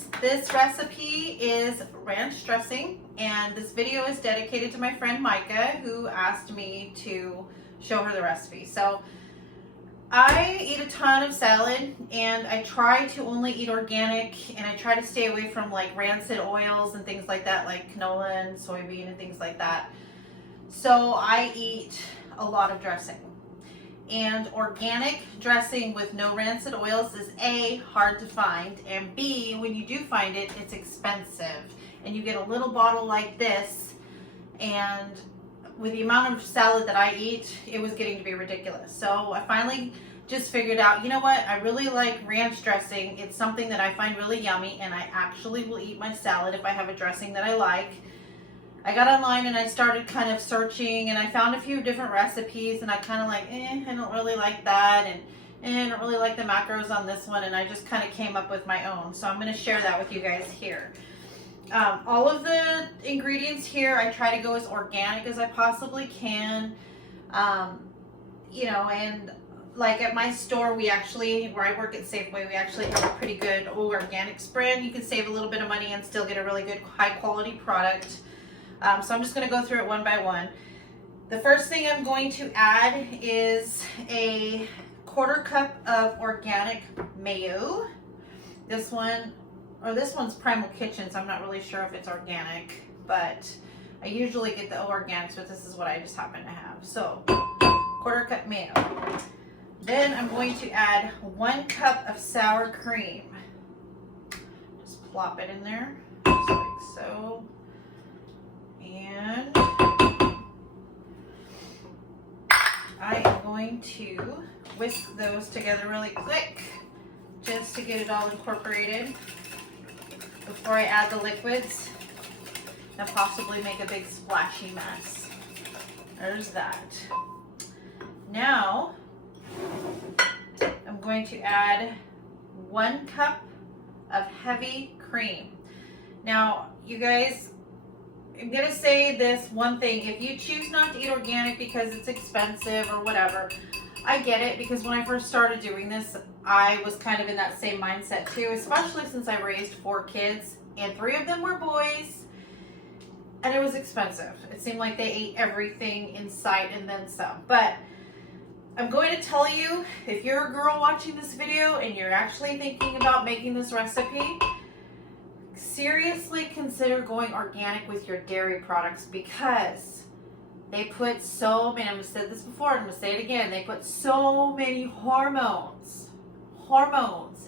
friends, this recipe is ranch dressing, and this video is dedicated to my friend Micah, who asked me to show her the recipe. So I eat a ton of salad, and I try to only eat organic, and I try to stay away from like rancid oils and things like that, like canola and soybean and things like that. So I eat a lot of dressing. And organic dressing with no rancid oils is A, hard to find, and B, when you do find it, it's expensive. And you get a little bottle like this, and with the amount of salad that I eat, it was getting to be ridiculous. So I finally just figured out, you know what, I really like ranch dressing. It's something that I find really yummy, and I actually will eat my salad if I have a dressing that I like. I got online and I started kind of searching, and I found a few different recipes, and I kind of like, I don't really like that, and I don't really like the macros on this one, and I just kind of came up with my own. So I'm going to share that with you guys here. All of the ingredients here, I try to go as organic as I possibly can. You know, and like at my store, we actually, where I work at Safeway, we actually have a pretty good organic spread. You can save a little bit of money and still get a really good high quality product. So I'm just going to go through it one by one. The first thing I'm going to add is a 1/4 cup of organic mayo. This one's Primal Kitchen, so I'm not really sure if it's organic, but I usually get the organics, but this is what I just happen to have. So 1/4 cup mayo. Then I'm going to add 1 cup of sour cream. Just plop it in there, just like so. And I am going to whisk those together really quick just to get it all incorporated before I add the liquids and possibly make a big splashy mess. There's that. Now I'm going to add 1 cup of heavy cream. Now, you guys, I'm going to say this one thing. If you choose not to eat organic because it's expensive or whatever, I get it, because when I first started doing this, I was kind of in that same mindset too, especially since I raised 4 kids and 3 of them were boys, and it was expensive. It seemed like they ate everything in sight and then some. But I'm going to tell you, if you're a girl watching this video and you're actually thinking about making this recipe, seriously consider going organic with your dairy products, because they put so many, I've said this before, I'm going to say it again, they put so many hormones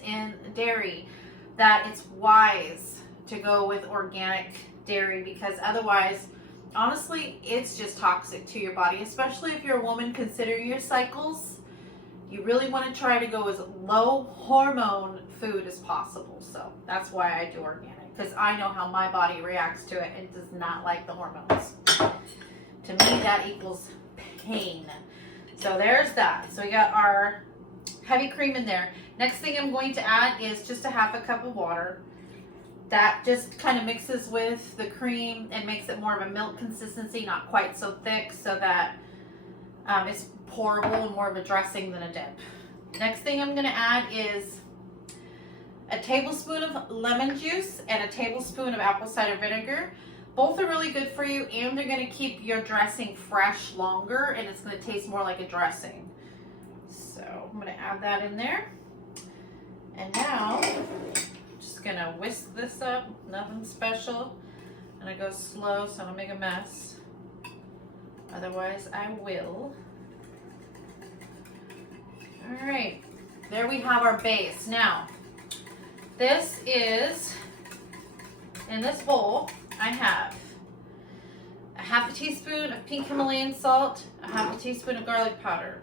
in dairy that it's wise to go with organic dairy, because otherwise, honestly, it's just toxic to your body, especially if you're a woman considering your cycles. You really want to try to go as low hormone food as possible. So that's why I do organic, because I know how my body reacts to it. It does not like the hormones. To me, that equals pain. So there's that. So we got our heavy cream in there. Next thing I'm going to add is just a 1/2 cup of water. That just kind of mixes with the cream and makes it more of a milk consistency, not quite so thick, so that it's pourable and more of a dressing than a dip. Next thing I'm going to add is a tablespoon of lemon juice and a tablespoon of apple cider vinegar. Both are really good for you, and they're going to keep your dressing fresh longer, and it's going to taste more like a dressing. So I'm going to add that in there. And now I'm just going to whisk this up, nothing special. And I go slow so I don't make a mess. Otherwise I will. All right, there we have our base. Now, this is, in this bowl, I have a 1/2 teaspoon of pink Himalayan salt, a 1/2 teaspoon of garlic powder,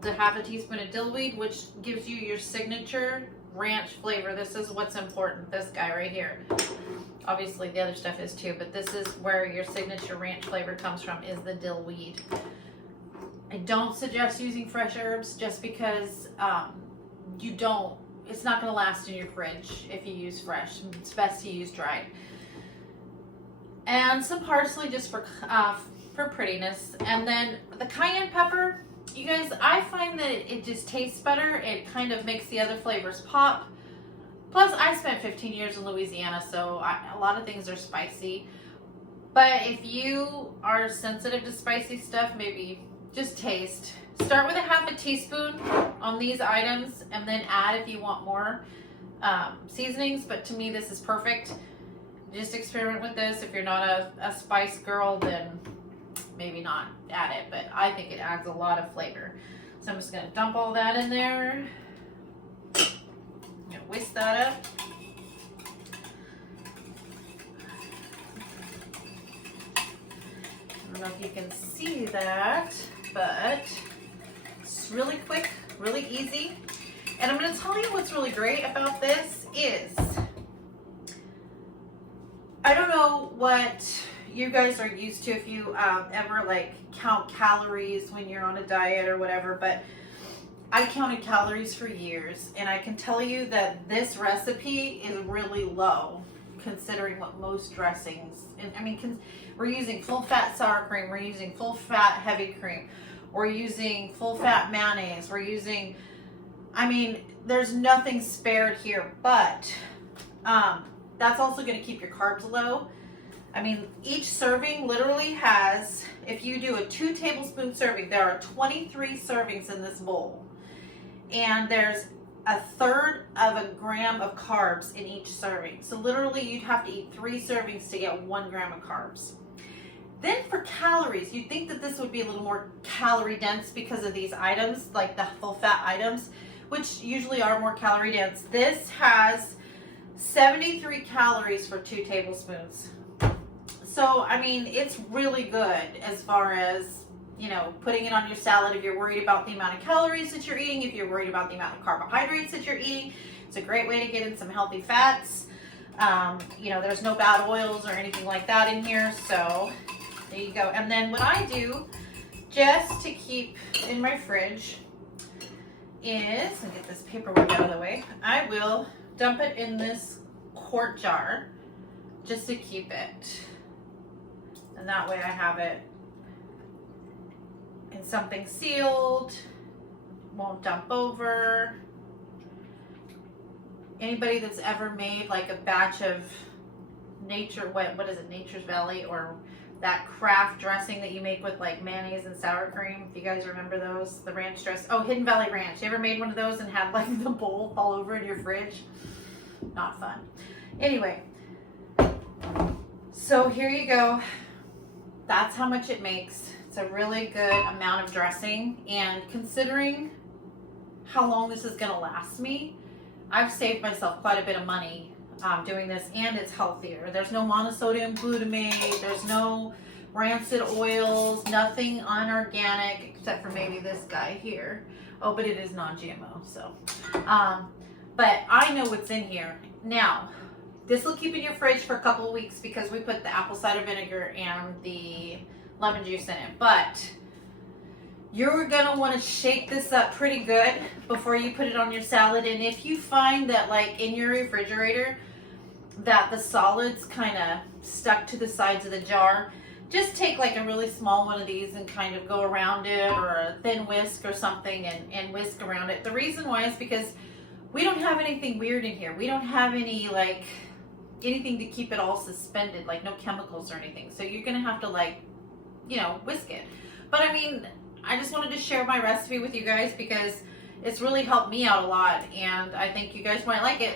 the 1/2 teaspoon of dillweed, which gives you your signature ranch flavor. This is what's important, this guy right here. Obviously the other stuff is too, but this is where your signature ranch flavor comes from, is the dillweed. I don't suggest using fresh herbs just because it's not going to last in your fridge if you use fresh. It's best to use dried. And some parsley just for prettiness. And then the cayenne pepper, you guys, I find that it just tastes better. It kind of makes the other flavors pop. Plus, I spent 15 years in Louisiana, so a lot of things are spicy. But if you are sensitive to spicy stuff, maybe just taste. Start with a half a teaspoon on these items and then add if you want more seasonings. But to me, this is perfect. Just experiment with this. If you're not a spice girl, then maybe not add it. But I think it adds a lot of flavor. So I'm just going to dump all that in there. I'm going to whisk that up. I don't know if you can see that, but it's really quick, really easy. And I'm going to tell you what's really great about this is, I don't know what you guys are used to if you ever like count calories when you're on a diet or whatever, but I counted calories for years, and I can tell you that this recipe is really low considering what most dressings, and I mean, we're using full fat sour cream, we're using full fat heavy cream, we're using full fat mayonnaise, we're using, I mean, there's nothing spared here, but that's also going to keep your carbs low. I mean, each serving literally has, if you do a 2 tablespoon serving, there are 23 servings in this bowl. And there's 1/3 of a gram of carbs in each serving. So literally you'd have to eat 3 servings to get 1 gram of carbs. Then for calories, you'd think that this would be a little more calorie dense because of these items, like the full fat items, which usually are more calorie dense. This has 73 calories for 2 tablespoons. So, I mean, it's really good as far as, you know, putting it on your salad if you're worried about the amount of calories that you're eating, if you're worried about the amount of carbohydrates that you're eating. It's a great way to get in some healthy fats. You know, there's no bad oils or anything like that in here, so there you go. And then what I do, just to keep in my fridge, is, let me get this paperwork out of the way, I will dump it in this quart jar just to keep it. And that way I have it in something sealed, won't dump over. Anybody that's ever made like a batch of what is it, Nature's Valley, or that Kraft dressing that you make with like mayonnaise and sour cream, if you guys remember those, the ranch dress. Oh, Hidden Valley Ranch. You ever made one of those and had like the bowl fall over in your fridge? Not fun. Anyway, so here you go. That's how much it makes. It's a really good amount of dressing, and considering how long this is going to last me, I've saved myself quite a bit of money doing this, and it's healthier. There's no monosodium glutamate, there's no rancid oils, nothing unorganic except for maybe this guy here. Oh, but it is non-GMO, so. But I know what's in here. Now, this will keep in your fridge for a couple of weeks because we put the apple cider vinegar and the lemon juice in it. But you're gonna want to shake this up pretty good before you put it on your salad. And if you find that like in your refrigerator that the solids kind of stuck to the sides of the jar, just take like a really small one of these and kind of go around it, or a thin whisk or something, and whisk around it. The reason why is because we don't have anything weird in here. We don't have any like anything to keep it all suspended, like no chemicals or anything. So you're gonna have to like, you know, whisk it. But I mean, I just wanted to share my recipe with you guys because it's really helped me out a lot, and I think you guys might like it.